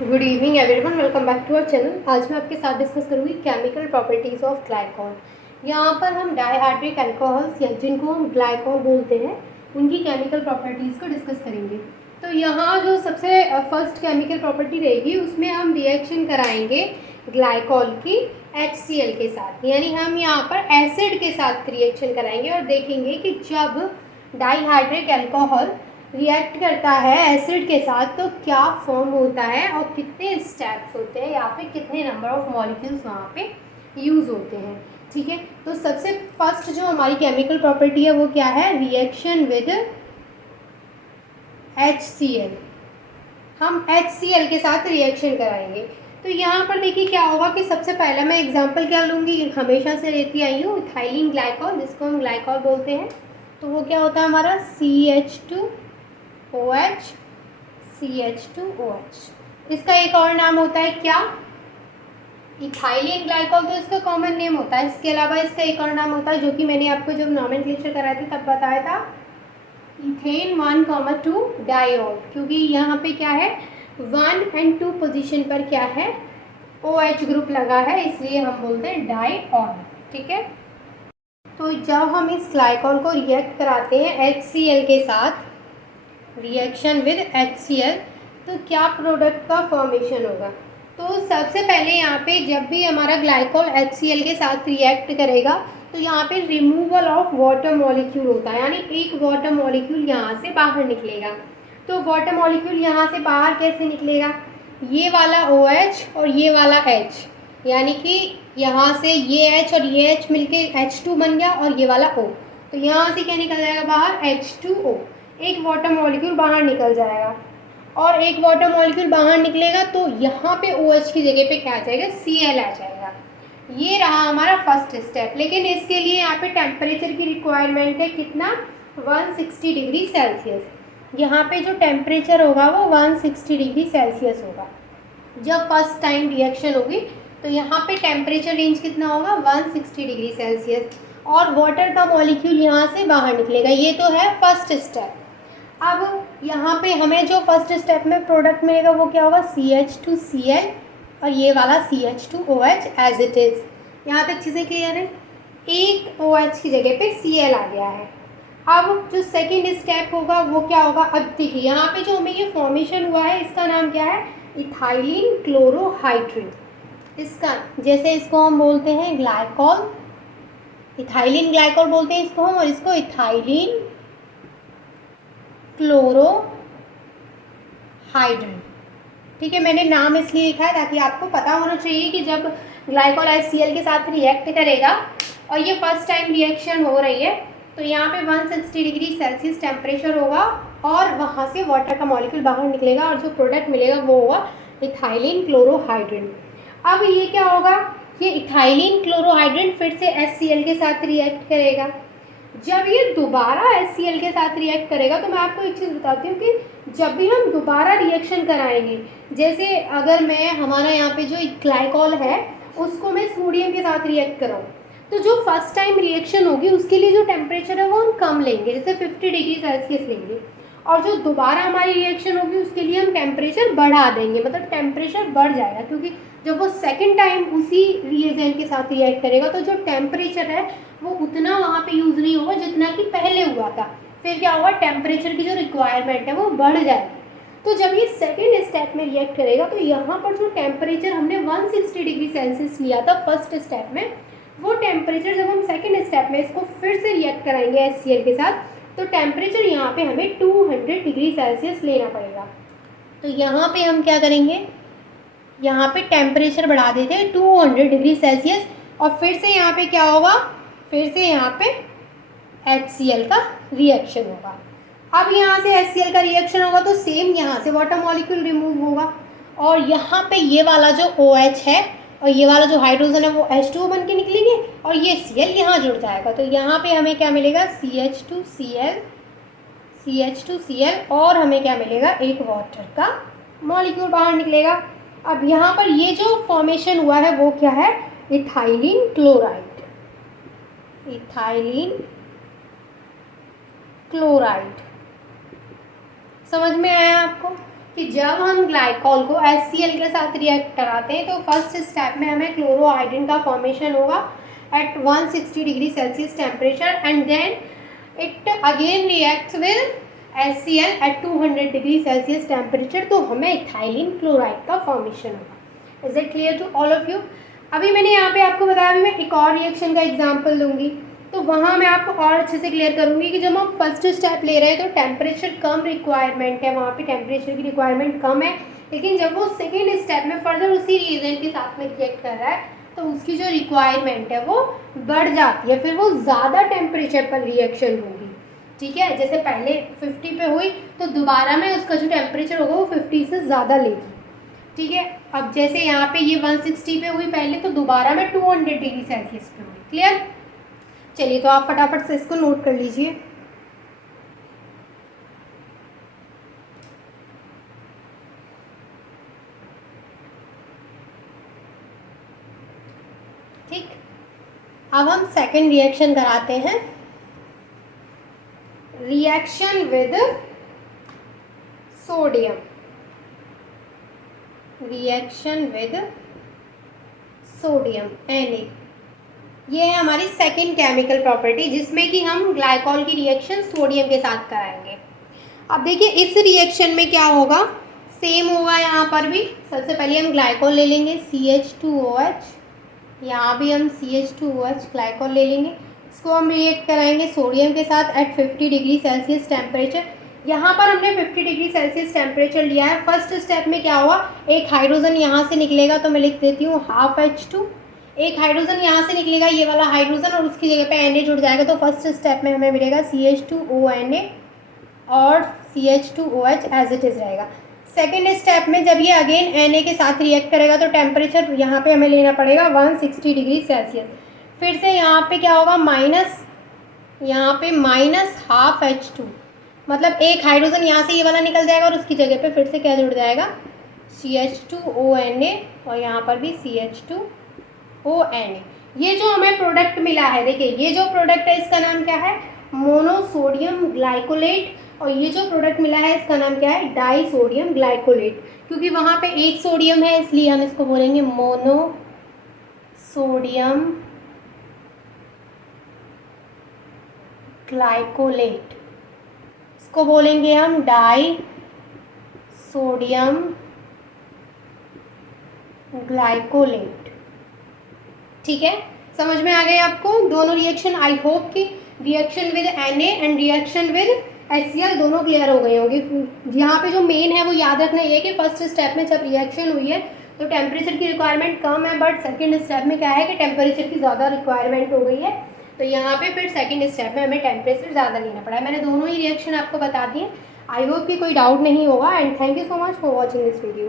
Good evening everyone, welcome back to our channel. आज मैं आपके साथ डिस्कस करूंगी केमिकल प्रॉपर्टीज़ ऑफ ग्लाइकॉल। यहाँ पर हम डाइहाइड्रिक अल्कोहल्स या जिनको हम ग्लाइकॉल बोलते हैं उनकी केमिकल प्रॉपर्टीज़ को डिस्कस करेंगे। तो यहाँ जो सबसे फर्स्ट केमिकल प्रॉपर्टी रहेगी उसमें हम रिएक्शन कराएंगे ग्लाइकॉल की HCl के साथ, यानी हम यहाँ पर एसिड के साथ रिएक्शन कराएंगे और देखेंगे कि जब डाइहाइड्रिक अल्कोहल रिएक्ट करता है एसिड के साथ तो क्या फॉर्म होता है और कितने स्टेप्स होते हैं या फिर कितने नंबर ऑफ मॉलिक्यूल्स वहाँ पे यूज़ होते हैं। ठीक है, तो सबसे फर्स्ट जो हमारी केमिकल प्रॉपर्टी है वो क्या है? Reaction with HCl। हम HCl के साथ रिएक्शन कराएंगे। तो यहाँ पर देखिए क्या होगा कि सबसे पहले मैं एग्जांपल क्या लूँगी, हमेशा से लेती आई हूँ इथाइलिन ग्लाइकॉल, जिसको हम ग्लाइकॉल बोलते हैं। तो वो क्या होता है हमारा CH2OH, CH2OH। इसका एक और नाम होता है क्या? इथाइलिन ग्लाइकॉल, तो इसका कॉमन नेम होता है। इसके अलावा इसका एक और नाम होता है जो कि मैंने आपको जब नॉमेनक्लेचर कराया था तब बताया था, इथेन 1,2 डाइऑल, क्योंकि यहाँ पे क्या है 1 और 2 पोजीशन पर क्या है OH ग्रुप लगा है, इसलिए हम बोलते हैं डाइऑल। ठीक है, तो जब हम इस ग्लाइकॉल को रिएक्ट कराते हैं HCl के साथ, रिएक्शन विद HCl, तो क्या प्रोडक्ट का फॉर्मेशन होगा? तो सबसे पहले यहाँ पे जब भी हमारा ग्लाइकॉल HCl के साथ रिएक्ट करेगा तो यहाँ पे रिमूवल ऑफ वाटर मॉलिक्यूल होता है, यानी एक वाटर मॉलिक्यूल यहाँ से बाहर निकलेगा। तो वाटर मॉलिक्यूल यहाँ से बाहर कैसे निकलेगा? ये वाला OH और ये वाला H, यानी कि यहाँ से ये H और ये H मिलके H2 बन गया और ये वाला O। तो यहाँ से क्या निकल जाएगा बाहर? H2O। एक वाटर मॉलिक्यूल बाहर निकल जाएगा और एक वाटर मॉलिक्यूल बाहर निकलेगा तो यहाँ पे OH की जगह पे क्या आ जाएगा? Cl आ जाएगा। ये रहा हमारा फर्स्ट स्टेप, लेकिन इसके लिए यहाँ पे टेम्परेचर की रिक्वायरमेंट है कितना? 160 डिग्री सेल्सियस। यहाँ पे जो टेम्परेचर होगा वो 160 डिग्री सेल्सियस होगा। जब फर्स्ट टाइम रिएक्शन होगी तो यहाँ पे टेम्परेचर रेंज कितना होगा? 160 डिग्री सेल्सियस, और वाटर का मॉलिक्यूल यहाँ से बाहर निकलेगा। ये तो है फर्स्ट स्टेप। अब यहाँ पे हमें जो फर्स्ट स्टेप में प्रोडक्ट मिलेगा वो क्या होगा? CH2Cl और ये वाला CH2OH एज इट इज़। यहाँ तक चीज़ें क्लियर है? एक OH की जगह पे Cl आ गया है। अब जो सेकेंड स्टेप होगा वो क्या होगा? अब देखिए यहाँ पे जो हमें ये फॉर्मेशन हुआ है इसका नाम क्या है? Ethylene chlorohydrate. इसका जैसे इसको हम बोलते हैं ग्लाइकॉल, इथाइलिन ग्लाइकॉल बोलते हैं इसको हम, और इसको इथाइलिन क्लोरोहाइड्रेट। ठीक है, मैंने नाम इसलिए लिखा है ताकि आपको पता होना चाहिए कि जब ग्लाइकॉल HCl के साथ रिएक्ट करेगा और ये फर्स्ट टाइम रिएक्शन हो रही है तो यहाँ पे 160 डिग्री सेल्सियस टेम्परेचर होगा और वहाँ से वाटर का मॉलिक्यूल बाहर निकलेगा और जो प्रोडक्ट मिलेगा वो होगा इथाइलिन क्लोरोहाइड्रेट। अब ये क्या होगा? ये इथाइलिन क्लोरोहाइड्रेट फिर से HCl के साथ रिएक्ट करेगा। जब ये दोबारा HCl के साथ रिएक्ट करेगा तो मैं आपको एक चीज़ बताती हूँ कि जब भी हम दोबारा रिएक्शन कराएंगे, जैसे अगर मैं हमारा यहाँ पे जो ग्लाइकॉल है उसको मैं सोडियम के साथ रिएक्ट कराऊँ तो जो फर्स्ट टाइम रिएक्शन होगी उसके लिए जो टेम्परेचर है वो हम कम लेंगे, जैसे 50 डिग्री सेल्सियस लेंगे, और जो दोबारा हमारी रिएक्शन होगी उसके लिए हम टेम्परेचर बढ़ा देंगे, मतलब टेम्परेचर बढ़ जाएगा, क्योंकि जब वो सेकेंड टाइम उसी रिएजेंट के साथ रिएक्ट करेगा तो जो टेम्परेचर है वो उतना वहाँ पे यूज़ नहीं होगा जितना कि पहले हुआ था। फिर क्या होगा? टेम्परेचर की जो रिक्वायरमेंट है वो बढ़ जाएगी। तो जब ये सेकेंड स्टेप में रिएक्ट करेगा तो यहाँ पर जो टेम्परेचर हमने 160 डिग्री सेल्सियस लिया था फर्स्ट स्टेप में, वो टेम्परेचर जब हम सेकेंड स्टेप में इसको फिर से रिएक्ट कराएंगे HCl के साथ तो टेम्परेचर यहाँ पे हमें 200 डिग्री सेल्सियस लेना पड़ेगा। तो यहाँ पे हम क्या करेंगे? यहाँ पे टेम्परेचर बढ़ा देते हैं 200 डिग्री सेल्सियस और फिर से यहाँ पे क्या होगा? फिर से यहाँ पे HCl का रिएक्शन होगा। अब यहाँ से HCl का रिएक्शन होगा तो सेम यहाँ से वाटर मॉलिक्यूल रिमूव होगा और यहाँ पे ये वाला जो OH है और ये वाला जो हाइड्रोजन है वो H2O बन के निकलेंगे और ये Cl यहाँ जुड़ जाएगा। तो यहाँ पे हमें क्या मिलेगा? CH2Cl, CH2Cl, और हमें क्या मिलेगा? एक वाटर का मॉलिक्यूल बाहर निकलेगा। अब यहाँ पर ये जो फॉर्मेशन हुआ है वो क्या है? Ethylene chloride, ethylene chloride. समझ में आया आपको कि जब हम ग्लाइकॉल को HCl के साथ रिएक्ट कराते हैं तो फर्स्ट स्टेप में हमें क्लोरोहाइड्रिन का फॉर्मेशन होगा at 160 degree celsius temperature and then it again reacts with HCl at 200 degree celsius temperature, तो हमें इथाइलिन क्लोराइड का फॉर्मेशन होगा। Is it clear to all of you? अभी मैंने यहाँ पे आपको बताया, अभी मैं एक और रिएक्शन का एग्जाम्पल दूंगी तो वहाँ मैं आपको और अच्छे से क्लियर करूँगी कि जब हम फर्स्ट स्टेप ले रहे हैं तो टेम्परेचर कम रिक्वायरमेंट है, वहाँ पे टेम्परेचर की रिक्वायरमेंट कम है, लेकिन जब वो सेकेंड स्टेप में फर्दर उसी रिएजेंट के साथ में रिएक्ट कर रहा है तो उसकी जो रिक्वायरमेंट है वो बढ़ जाती है, फिर वो ज़्यादा टेम्परेचर पर रिएक्शन होगी। ठीक है, जैसे पहले 50 पे हुई तो दोबारा में उसका जो टेम्परेचर होगा वो 50 से ज़्यादा लेगी। ठीक है, अब जैसे यहाँ पे ये 160 पे हुई पहले तो दोबारा में 200 डिग्री सेल्सियस पे हुई। क्लियर? चलिए तो आप फटाफट से इसको नोट कर लीजिए। ठीक, अब हम सेकेंड रिएक्शन कराते हैं, reaction with sodium, reaction with sodium Na। ये है हमारी सेकेंड केमिकल प्रॉपर्टी जिसमें कि हम ग्लाइकॉल की रिएक्शन सोडियम के साथ कराएंगे। अब देखिए इस रिएक्शन में क्या होगा, सेम होगा यहाँ पर भी। सबसे पहले हम ग्लाइकॉल ले लेंगे CH2OH, यहाँ भी हम CH2OH ग्लाइकॉल ले लेंगे, इसको हम रिएक्ट कराएंगे सोडियम के साथ एट 50 डिग्री सेल्सियस टेम्परेचर। यहाँ पर हमने 50 डिग्री सेल्सियस टेम्परेचर लिया है। फर्स्ट स्टेप में क्या हुआ, एक हाइड्रोजन यहाँ से निकलेगा तो मैं लिख देती हूँ ½ एक हाइड्रोजन यहाँ से निकलेगा ये वाला हाइड्रोजन और उसकी जगह पे Na जुड़ जाएगा, तो फर्स्ट स्टेप में हमें मिलेगा CH2ONa और CH2OH एज इट इज़ रहेगा। सेकेंड स्टेप में जब ये अगेन Na के साथ रिएक्ट करेगा तो टेम्परेचर यहाँ पे हमें लेना पड़ेगा 160 डिग्री सेल्सियस। फिर से यहाँ पे क्या होगा, माइनस, यहाँ पे -12H2, मतलब एक हाइड्रोजन यहाँ से ये वाला निकल जाएगा और उसकी जगह पे फिर से क्या जुड़ जाएगा, CH2ONa और यहाँ पर भी CH2ONa। ये जो हमें प्रोडक्ट मिला है, देखिए ये जो प्रोडक्ट है इसका नाम क्या है, मोनोसोडियम ग्लाइकोलेट, और ये जो प्रोडक्ट मिला है इसका नाम क्या है, डाई सोडियम ग्लाइकोलेट। क्योंकि वहाँ पे एक सोडियम है इसलिए हम इसको बोलेंगे मोनोसोडियम ग्लाइकोलेट, इसको बोलेंगे हम डाई सोडियम ग्लाइकोलेट। ठीक है, समझ में आ गए आपको दोनों रिएक्शन? आई होप कि reaction with Na and reaction with HCl दोनों क्लियर हो गए होंगे। यहाँ पे जो मेन है वो याद रखना ये कि फर्स्ट स्टेप में जब रिएक्शन हुई है तो टेम्परेचर की रिक्वायरमेंट कम है, बट सेकंड स्टेप में क्या है कि टेम्परेचर की ज़्यादा रिक्वायरमेंट हो गई है, तो यहाँ पे फिर सेकंड स्टेप में हमें टेम्परेचर ज़्यादा लेना पड़ा है। मैंने दोनों ही रिएक्शन आपको बता दिए। आई होप कि कोई डाउट नहीं होगा and thank you so much for watching this video.